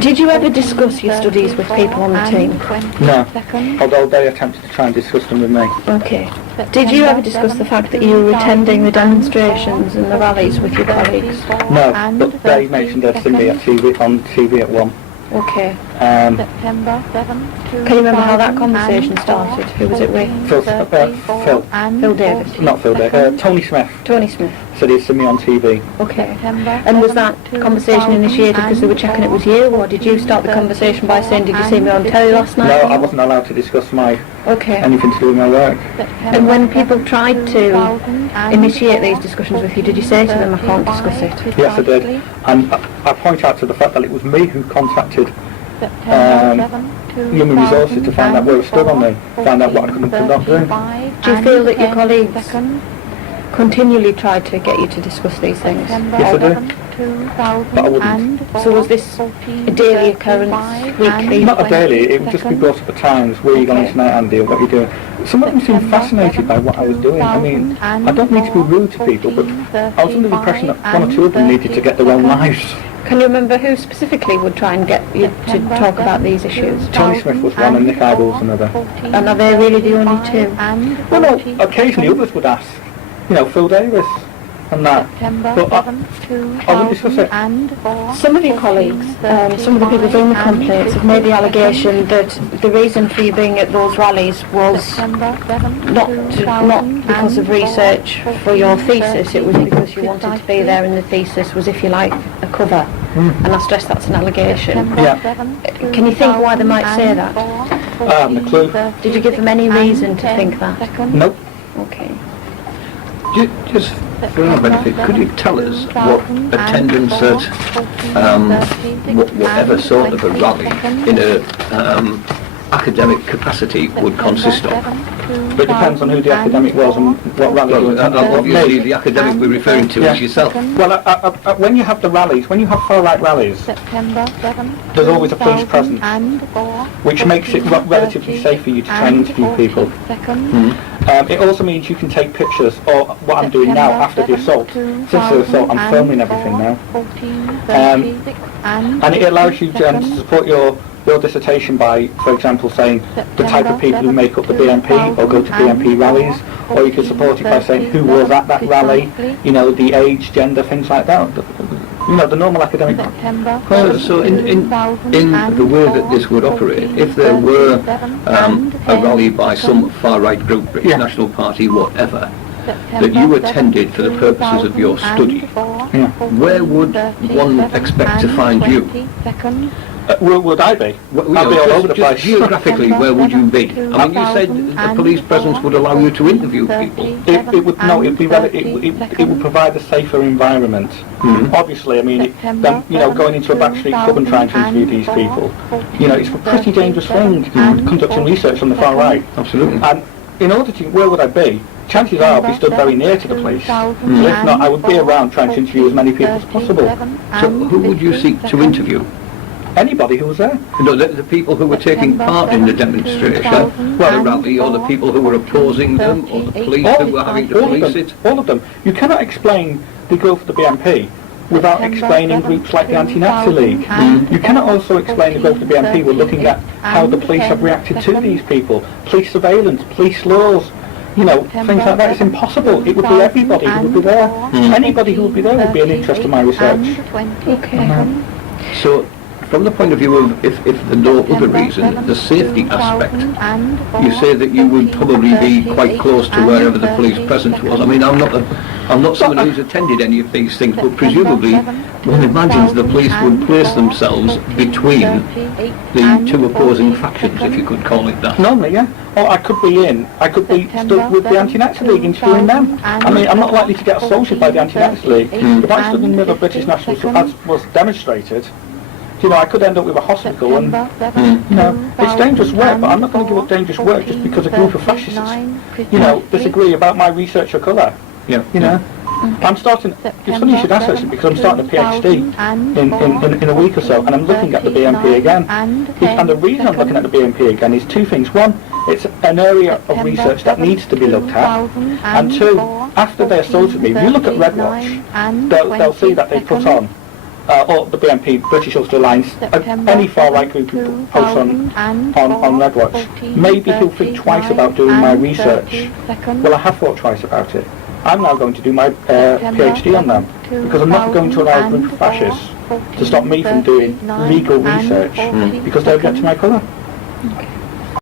Did you ever discuss your studies with people on the team? No, although they attempted to try and discuss them with me. Okay. Did you ever discuss the fact that you were attending the demonstrations and the rallies with your colleagues? No, but they mentioned they'd seen me on TV at one. Okay. Can you remember how that conversation started? Who was it with? Phil Davis. Not Phil Davis. Tony Smith. Tony Smith. Said he'd seen me on TV. Okay. And was that conversation initiated because they were checking it was you, or did you start the conversation by saying, did you see me on telly last night? No, I wasn't allowed to discuss anything to do with my work. And when people tried to initiate these discussions with you, did you say to them, I can't discuss it? Yes, I did. And I point out to the fact that it was me who contacted Human Resources to find out where I stood on them, find out what I could and could not do. Do you feel that your colleagues continually tried to get you to discuss these things? Yes, I do. But I wouldn't. So was this a daily occurrence, weekly? Not a daily, it would just be brought up at times. Where are you going tonight, Andy, or what are you doing? Some of them seemed fascinated by what I was doing. I mean, I don't need to be rude to people, but I was under the impression that one or two of them needed to get their own lives. Can you remember who specifically would try and get you to talk about these issues? Tony Smith was one and Nick Idle was another. And are they really the only two? Well, no, occasionally others would ask. Phil Davis and that. But I wouldn't discuss it. Some of your colleagues, some of the people doing the complaints have made the allegation that the reason for you being at those rallies was not because of research for your thesis, it was because you wanted to be there and the thesis was, if you like, a cover. And I stress that's an allegation. Yeah. Can you think why they might say that? I haven't a clue. Did you give them any reason to think that? Nope. Okay. Just for our benefit, could you tell us what attendance at whatever sort of a rally in a academic capacity would consist of? But it depends on who the academic was and what rally you were obviously the academic we're referring to is yourself. Well, when you have the rallies, when you have far-right rallies, there's always a police presence, which makes it relatively safe for you to try and interview people. It also means you can take pictures, or what I'm doing now after the assault. Since the assault, I'm filming everything now. And it allows you to support your dissertation by, for example, saying the type of people who make up the BNP or go to BNP rallies, or you could support it by saying who was at that rally, the age, gender, things like that. The normal academic. So in the way that this would operate, if there were a rally by some far-right group, British National Party, whatever, that you attended for the purposes of your study, where would one expect to find you? Where would I be? I'd be all over the place. Geographically, where would you be? I mean, you said the police presence would allow you to interview people. It would provide a safer environment. Obviously, I mean, going into a backstreet pub and trying to interview these people, it's a pretty dangerous thing, conducting research on the far right. Absolutely. And in order to, where would I be? Chances are I'll be stood very near to the police. If not, I would be around trying to interview as many people as possible. So who would you seek to interview? Anybody who was there. The people who were taking part in the demonstration, the rally, or the people who were opposing them, or the police who were having to police it? All of them. You cannot explain the growth of the BNP without explaining groups like the Anti-Nazi League. You cannot also explain the growth of the BNP without looking at how the police have reacted to these people. Police surveillance, police laws, things like that. It's impossible. It would be everybody who would be there. Anybody who would be there would be an interest in my research. Okay. So, from the point of view of, if for no other reason, the safety aspect, you say that you would probably be quite close to wherever the police presence was. I mean, I'm not someone who's attended any of these things, but presumably one imagines the police would place themselves between the two opposing factions, if you could call it that. Normally, yeah. Or I could be stood with the Anti-Nazi League interviewing them. I mean, I'm not likely to get assaulted by the Anti-Nazi League. If I stood in the middle of British Nationals, as was demonstrated, I could end up with a hospital, and it's dangerous work, but I'm not going to give up dangerous work just because a group of fascists, disagree about my research or colour. I'm starting. It's funny you should ask actually, because I'm starting a PhD in a week or so, and I'm looking at the BNP again. And the reason I'm looking at the BNP again is two things. One, it's an area of research that needs to be looked at, and two, after they assaulted me, if you look at Red Watch, they'll see that they put on or the BNP, British Ulster Alliance, any far-right group who posts on Red Watch, maybe he'll think twice about doing my research. Well, I have thought twice about it. I'm now going to do my PhD on them, because I'm not going to allow a group of fascists to stop me from doing legal research, because they'll get to my colour. Okay.